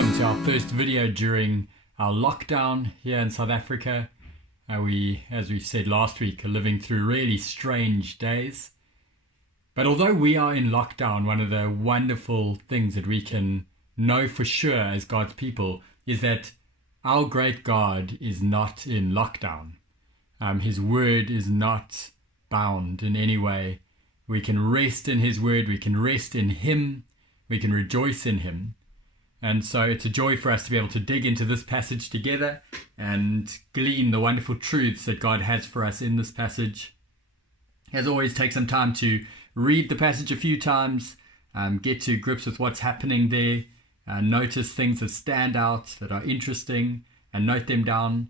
welcome to our first video during our lockdown here in South Africa. As we said last week, are living through really strange days. But although we are in lockdown, one of the wonderful things that we can know for sure as God's people is that our great God is not in lockdown. His word is not bound in any way. We can rest in his word, we can rest in him, we can rejoice in him. And so it's a joy for us to be able to dig into this passage together and glean the wonderful truths that God has for us in this passage. As always, take some time to read the passage a few times, get to grips with what's happening there, notice things that stand out, that are interesting, and note them down,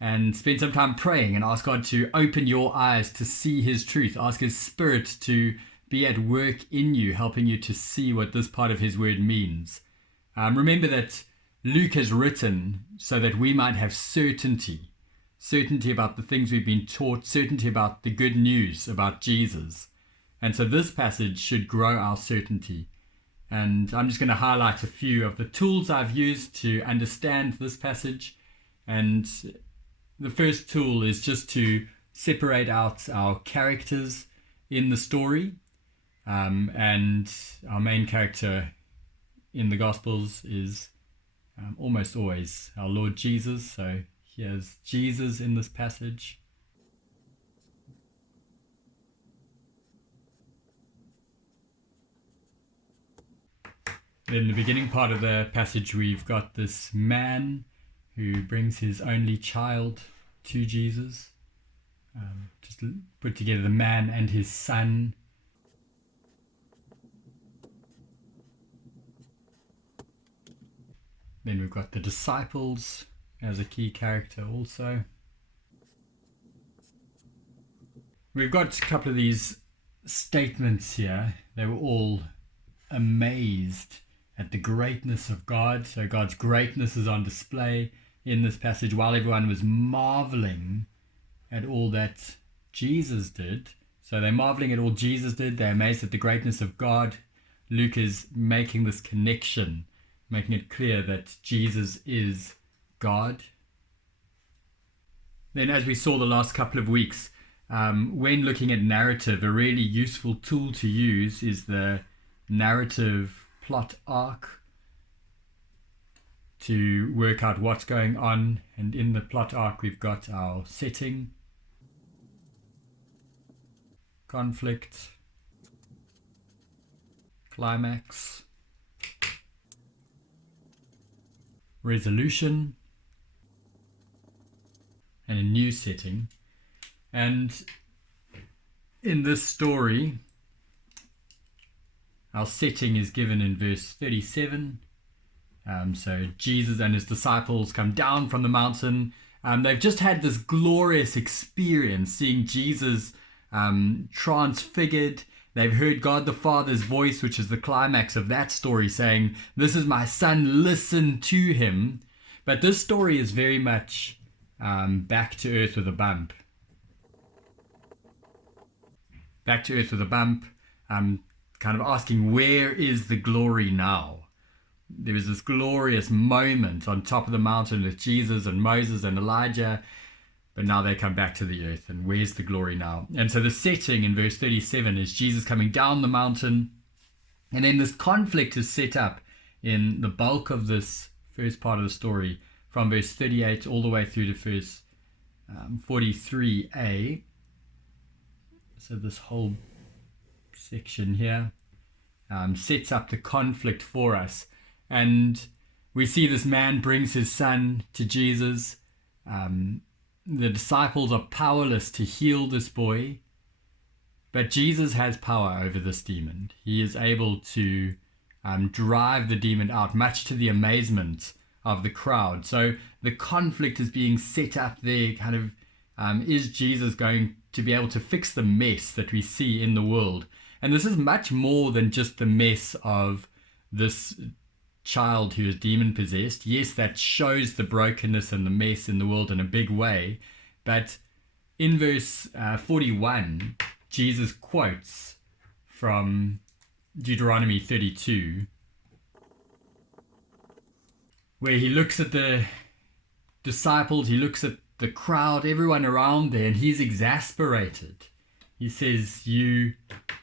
and spend some time praying and ask God to open your eyes to see his truth. Ask his Spirit to be at work in you, helping you to see what this part of his word means. Remember that Luke has written so that we might have certainty about the things we've been taught, certainty about the good news about Jesus. And so this passage should grow our certainty. And I'm just going to highlight a few of the tools I've used to understand this passage. And the first tool is just to separate out our characters in the story. And our main character in the Gospels is almost always our Lord Jesus. So here's Jesus in this passage. In the beginning part of the passage, we've got this man who brings his only child to Jesus. Just put together the man and his son. Then we've got the disciples as a key character also. We've got a couple of these statements here. They were all amazed at the greatness of God. So God's greatness is on display in this passage while everyone was marveling at all that Jesus did. So they're marveling at all Jesus did. They're amazed at the greatness of God. Luke is making this connection, making it clear that Jesus is God. Then, as we saw the last couple of weeks, when looking at narrative, a really useful tool to use is the narrative plot arc to work out what's going on. And in the plot arc, we've got our setting, conflict, climax, resolution, and a new setting. And in this story, our setting is given in verse 37. So Jesus and his disciples come down from the mountain. They've just had this glorious experience seeing Jesus transfigured. They've heard God the Father's voice, which is the climax of that story, saying, "This is my son, listen to him." But this story is very much back to earth with a bump. Back to earth with a bump, kind of asking, where is the glory now? There was this glorious moment on top of the mountain with Jesus and Moses and Elijah, but now they come back to the earth, and where's the glory now? And so the setting in verse 37 is Jesus coming down the mountain, and then this conflict is set up in the bulk of this first part of the story, from verse 38 all the way through to verse 43a. So this whole section here sets up the conflict for us. And we see this man brings his son to Jesus. The disciples are powerless to heal this boy, but Jesus has power over this demon. He is able to drive the demon out, much to the amazement of the crowd. So the conflict is being set up there, kind of, is Jesus going to be able to fix the mess that we see in the world? And this is much more than just the mess of this child who is demon possessed. Yes, that shows the brokenness and the mess in the world in a big way. But in verse 41, Jesus quotes from Deuteronomy 32. where he looks at the disciples, he looks at the crowd, everyone around there, and he's exasperated. He says, "You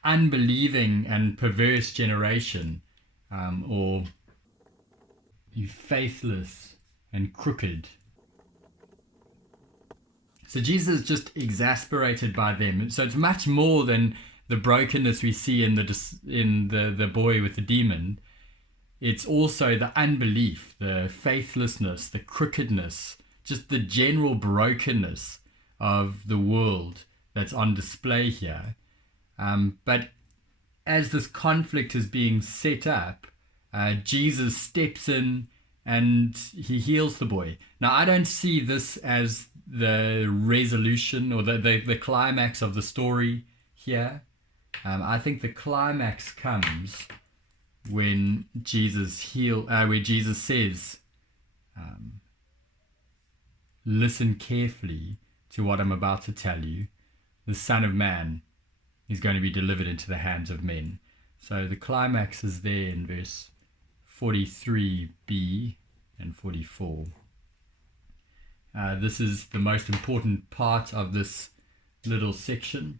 unbelieving and perverse generation," or "You faithless and crooked." So Jesus is just exasperated by them. So it's much more than the brokenness we see in the boy with the demon. It's also the unbelief, the faithlessness, the crookedness, just the general brokenness of the world that's on display here. But as this conflict is being set up, Jesus steps in and he heals the boy. Now, I don't see this as the resolution or the climax of the story here. I think the climax comes when where Jesus says, "Listen carefully to what I'm about to tell you. The Son of Man is going to be delivered into the hands of men." So the climax is there in verse 43b and 44. This is the most important part of this little section.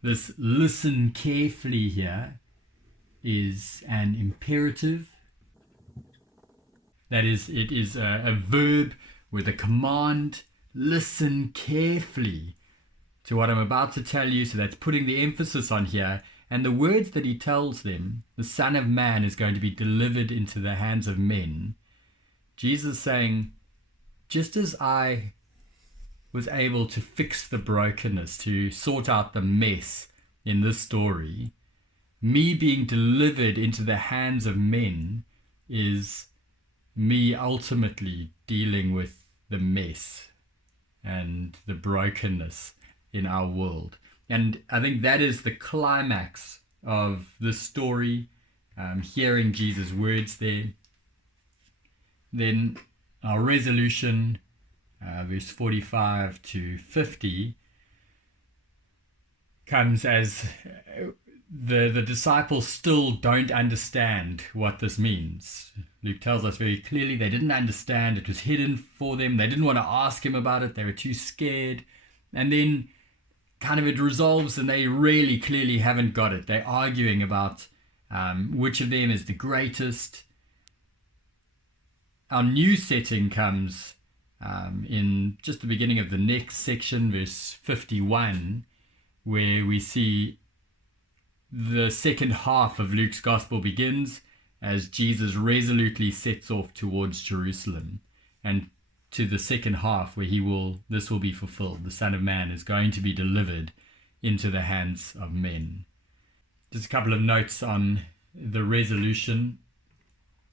This "listen carefully" here is an imperative. That is, it is a verb with a command. Listen carefully to what I'm about to tell you. So that's putting the emphasis on here. And the words that he tells them, the Son of Man is going to be delivered into the hands of men. Jesus saying, just as I was able to fix the brokenness, to sort out the mess in this story, me being delivered into the hands of men is me ultimately dealing with the mess and the brokenness in our world. And I think that is the climax of this story, hearing Jesus' words there. Then our resolution, verse 45 to 50, comes as the disciples still don't understand what this means. Luke tells us very clearly they didn't understand. It was hidden for them. They didn't want to ask him about it. They were too scared. And then kind of it resolves and they really clearly haven't got it. They're arguing about which of them is the greatest. Our new setting comes in just the beginning of the next section, verse 51, where we see the second half of Luke's gospel begins as Jesus resolutely sets off towards Jerusalem, and to the second half where this will be fulfilled. The Son of Man is going to be delivered into the hands of men. Just a couple of notes on the resolution.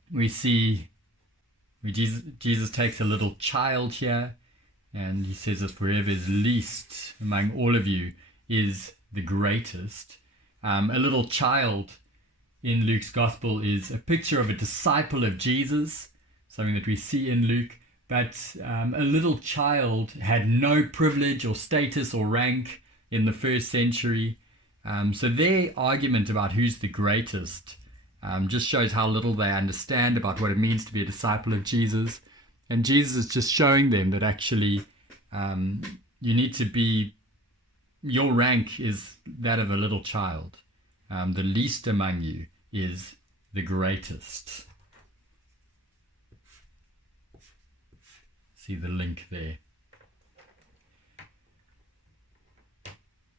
We see where Jesus takes a little child here, and he says that whoever is least among all of you is the greatest. A little child in Luke's gospel is a picture of a disciple of Jesus, something that we see in Luke. But a little child had no privilege or status or rank in the first century. So their argument about who's the greatest just shows how little they understand about what it means to be a disciple of Jesus. And Jesus is just showing them that actually you need to be, your rank is that of a little child. The least among you is the greatest. See the link there.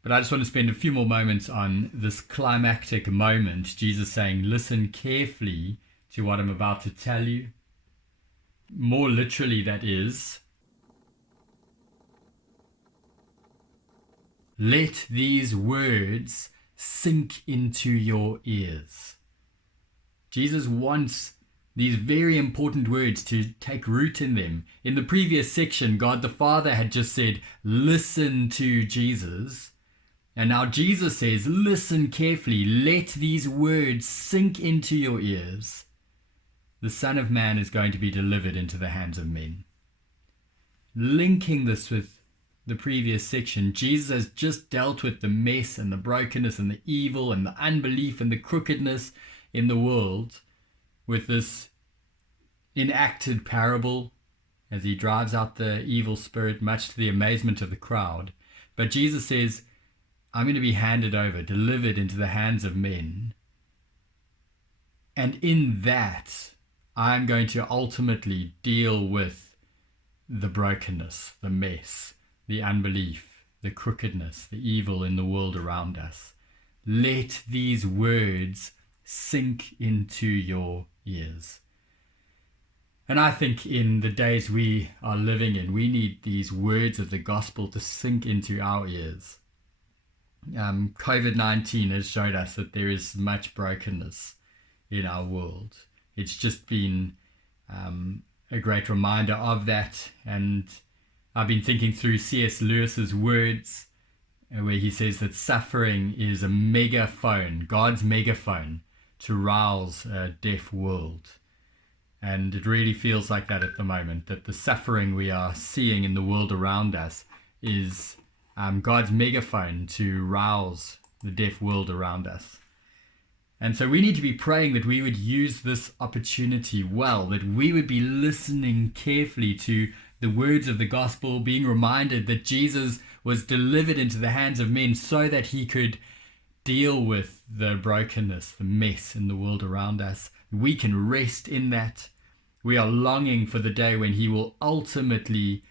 But I just want to spend a few more moments on this climactic moment. Jesus saying, listen carefully to what I'm about to tell you. More literally, that is, let these words sink into your ears. Jesus wants these very important words to take root in them. In the previous section, God the Father had just said, listen to Jesus. And now Jesus says, listen carefully. Let these words sink into your ears. The Son of Man is going to be delivered into the hands of men. Linking this with the previous section, Jesus has just dealt with the mess and the brokenness and the evil and the unbelief and the crookedness in the world with this enacted parable as he drives out the evil spirit, much to the amazement of the crowd. But Jesus says, I'm going to be handed over, delivered into the hands of men. And in that, I'm going to ultimately deal with the brokenness, the mess, the unbelief, the crookedness, the evil in the world around us. Let these words sink into your ears. And I think in the days we are living in, we need these words of the gospel to sink into our ears. COVID-19 has showed us that there is much brokenness in our world. It's just been a great reminder of that. And I've been thinking through C.S. Lewis's words where he says that suffering is a megaphone, God's megaphone, to rouse a deaf world. And it really feels like that at the moment, that the suffering we are seeing in the world around us is God's megaphone to rouse the deaf world around us. And so we need to be praying that we would use this opportunity well, that we would be listening carefully to the words of the gospel, being reminded that Jesus was delivered into the hands of men so that he could deal with the brokenness, the mess in the world around us. We can rest in that. We are longing for the day when he will ultimately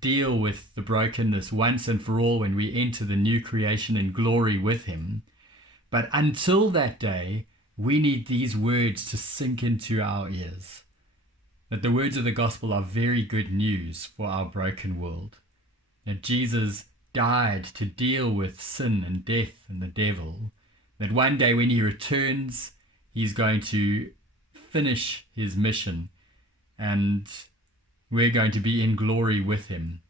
deal with the brokenness once and for all when we enter the new creation in glory with him. But until that day, we need these words to sink into our ears. That the words of the gospel are very good news for our broken world. That Jesus died to deal with sin and death and the devil. That one day when he returns, he's going to finish his mission and we're going to be in glory with him.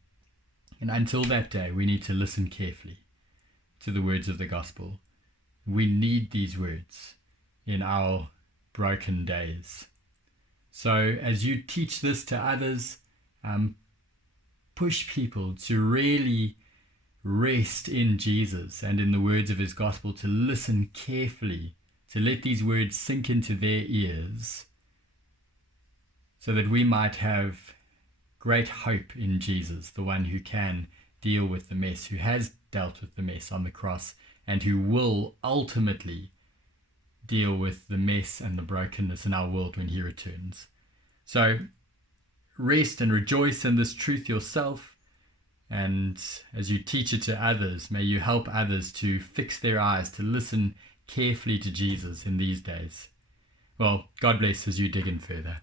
And until that day, we need to listen carefully to the words of the gospel. We need these words in our broken days. So as you teach this to others, push people to really rest in Jesus and in the words of his gospel, to listen carefully, to let these words sink into their ears so that we might have great hope in Jesus, the one who can deal with the mess, who has dealt with the mess on the cross, and who will ultimately deal with the mess and the brokenness in our world when he returns. So rest and rejoice in this truth yourself, and as you teach it to others, may you help others to fix their eyes, to listen carefully to Jesus in these days. Well, God bless as you dig in further.